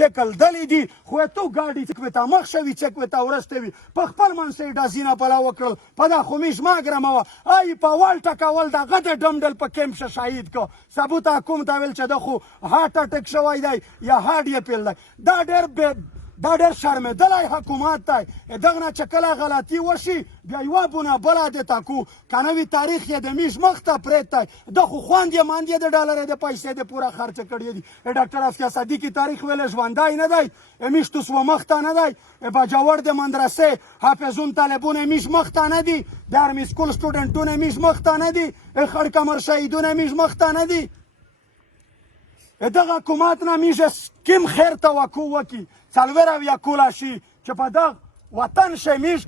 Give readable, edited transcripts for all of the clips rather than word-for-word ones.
شکل دلی دي خو یې تو ګاډي چک وې تا مخ شوي چک وې تا ورسته وي په خپل منځ یې ډازینه پلا وکړل په دا خو میش ما ګرموه ای په وال ټکول دغه د ډمډل په کیمپ شه شهید کو ثبوت حکوم ته ویل چې د خو هارټ اټیک شوی دی یا هارډ یې پیل دی دا ډېر شرمېدلی حکومت دی دغه نه چې کله غلطي وشي بیا یوه بونه بله دې تاکو که نه وي تاریخ یې د میش مخ ته پرېت دی ده خو خوند یې ماند یې د ډالر یې د پیسې د پوره خرچه کړې دي ډاکټر افیا صدیقي تاریخ ویلی ژوندی نه دی میش توس و مخ ته نه دی باجوړ د مدرسې حافظون طالبون میش مخ ته نه دي د ارمي سکول سټوډنټونه میش مخ ته نه دي خړ کمر شهیدونه میش مخ ته نه دي دغه حکومت نه میشه کیم خیر توقع وکړي څلور اویا کوله شي چې په دغه وطن شه میش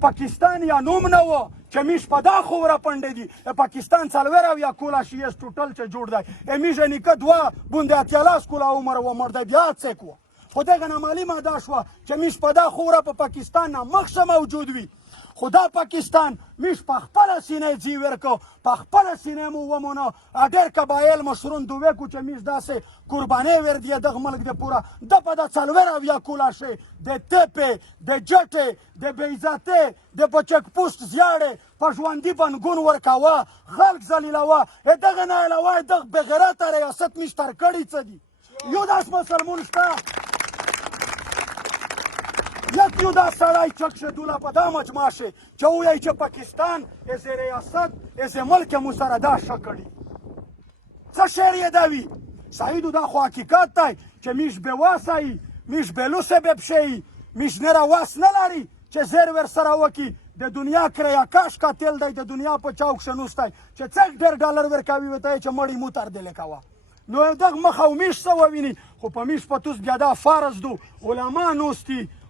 پاکستان یا نوم نه و چې میش په دا خوره پنډې دي پاکستان څلور اویا کوله شي یې ټوټل چې جوړ دی میشه نیکه دوه بونده اتیا لاس کوله عمر و مړ دی بیا څه کوه خو دغه نه معلومه دا شوه چې میش په دا خوره په پاکستان نه مخشه موجود وي خو دا پاکستان میش په خپله سینې ځي ورکو په خپله سینې مو ومونه ډېر قبایل مشرون دوی کو چې میش داسې قربانۍ ورکړي دغه ملک د پوره ده په دا څلور اویا کوله شي د تپې د جټې د بېعزتۍ د په چک پوسټ زیاړې په ژوندي بنګون ورکوه خلک ذلیلوه دغه نه علاوه دغه بېغیرته ریاست میش تر کړي څه دي یو داس مسلمون شته یک یو دا سړی چک شه دوله په دا مجمع شي چې ووایي چې پاکستان از ریاست از ملک مو سره دا ښه کړي څه شعر یې دا وي سعیدو دا خو حقیقت دی چې میش بېواسه یي میش بېلوسه بې پښې یي میش نره واس نه لري چې زیر ورسره وکړي د دنیا کریا کاش قاتل دی د دنیا په چاو کښې نوست دی چې څه ډېر ډالر ورکوي ورته یې چې مړی مو تر دلې کوه نو دغه مخه او میش څه وویني خو په میش په توس بیا دا فرض دو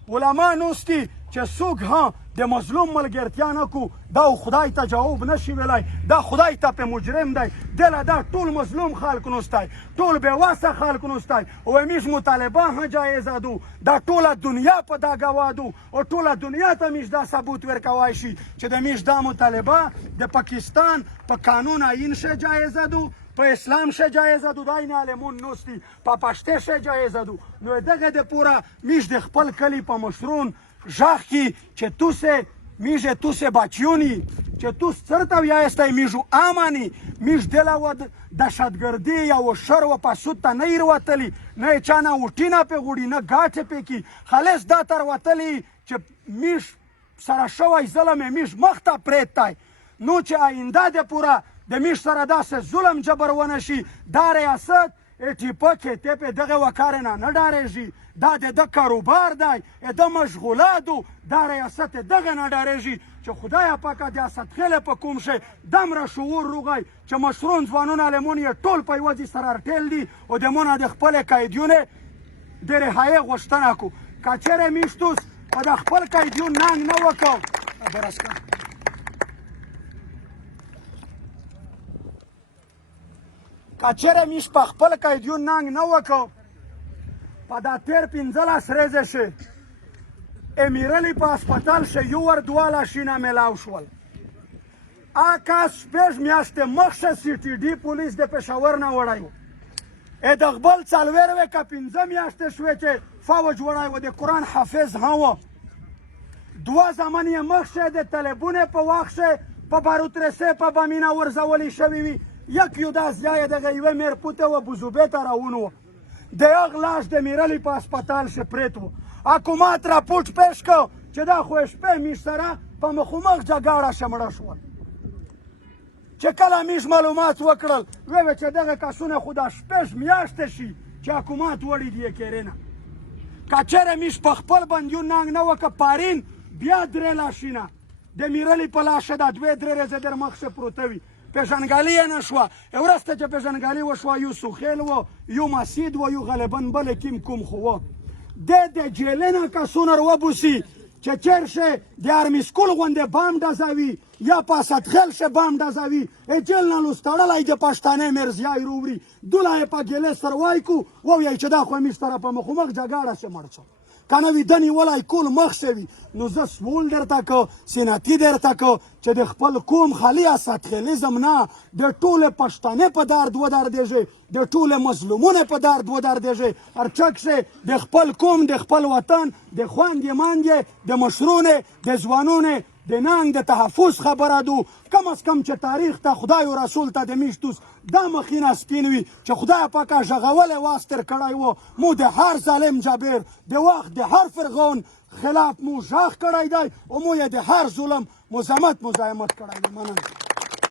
علما نوستي چې څوک ها د مظلوم ملګرتیا نه کو دا خدای ته جواب نشي ویلی دا خدای ته په مجرم دی دله دا ټول مظلوم خلک نوستی ټول بېواسه خلک نوستی او میش مطالبه ها جایزه دو دا ټوله دنیا په دا ګواه دو او ټوله دنیا ته میش دا ثبوت ورکوی شي چې د میش دا مطالبه د پاکستان په قانون آیین شه جایزه دو په اسلام شه جایزه دو دا این عالمون نوستی په پښتې شه جایزه دو نو دغه د پوره میش د خپل کلي په مشرون ژغ کی چې توسه میشه توسه بچیونی چې توس سرته ویایستی میشو آمانی میش دله و دهشتګردي یا و شر و پسود ته نه ایروتلی نه یې چا نه وټینه پې غوړي نه ګاټې پې کی خالص دا تر وتلی چې میش سره شوی ظلم یې میش مخ ته پرېت دی نو چې آینده د پوره د میش سره داسې ظلم جبر ونه شي دا ریاست ټیپکې تپې دغه وکارې نه ډارېږي دا د ده کاروبار دی د مشغولاتو دا ریاست دغه نه ډارېږي چې خدایه پاکه د اسدخیلې په کوم شی دمره شعور روغی چې مشرون ځوانون عالمون یې ټول په یوه ځای سره رټېل دي او د مونه د خپلې قیدیونې د رهایۍ غوښتنه کو که چېرې میش توس په د خپل قیدیون ننګ نه وکړو که چېرې میش په خپل قیدیون ننګ نه وکړو په دا تېر 15 ورځې شي امیرلي په هسپتال شه یو ور دوه لاشینه میلاو شول کس شپږ میاشتې مخکې سی ټي ډي پولیس د پېښور نه وړی و د غبل څلوېروې که 15 میاشتې شوې چې فوج وړی و د قرآن حافظ هم و دوه زمن یې مخکې د طالبونو په وخت په باروترسۍ په بمینه ورزولې شوي وي یک یو داس ځای دغه یوه میرپوته و بوزوبې ته راون و د هغه لاش د میرلي په هسپتال شه پرېت و حکومت راپورټ پیش کو چې دا خو یې شپې میش سره په مخامخ جګړه شه مړه شول چې کله میش معلومات وکړل ویې چې دغه کسونه خو دا شپږ میاشتې شي چې حکومت وړي دي یې کېرې نه که چېرې میش په خپل بندیون ننګ نه وکړه پارین بیا درې لاشینه د میرلي په لاشه دا دوې درې ورځې در مخکې پروته وي پېژندګالي یې نه شوه وروسته چې پېژندګالي وشوه یو سوخیل و یو مسید و یو غالبا بل کیم کوم خو و د جیلې نه کسونه وبوسي چې چېر شي د ارمي سکول غوندې بام ډزوي یا په اسدخیل شه بام ډزوي جیل نه لوستړلی د پښتانه مرزیای رووري دوله یې په ګیلې سره وایکو ووایي چې دا خو میش سره په مخامخ جګړه شه مړ شو که نه وي ده نیولی کول مخ وي نو زه سمول درته که سنتي درته که چې د خپل قوم خالي اسد خلیزم نه د ټولې پښتنې په درد ودردېږي د ټولې مظلومونې په درد ودردېږي هر چا کښې د خپل قوم د خپل وطن د خویندې ماندې د مشرونې د ځوانونې د ننګ د تحفظ خبره دو کم از کم چې تاریخ ته خدای و رسول ته د میشتوس دا مخینه سپین وي چې خدای پاکه ژغولی واستر کړی و مو د هر ظالم جابر د وخت د هر فرعون خلاف مو ژغ کړی دی او مو یې د هر ظلم مزاحمت کړی دی مننه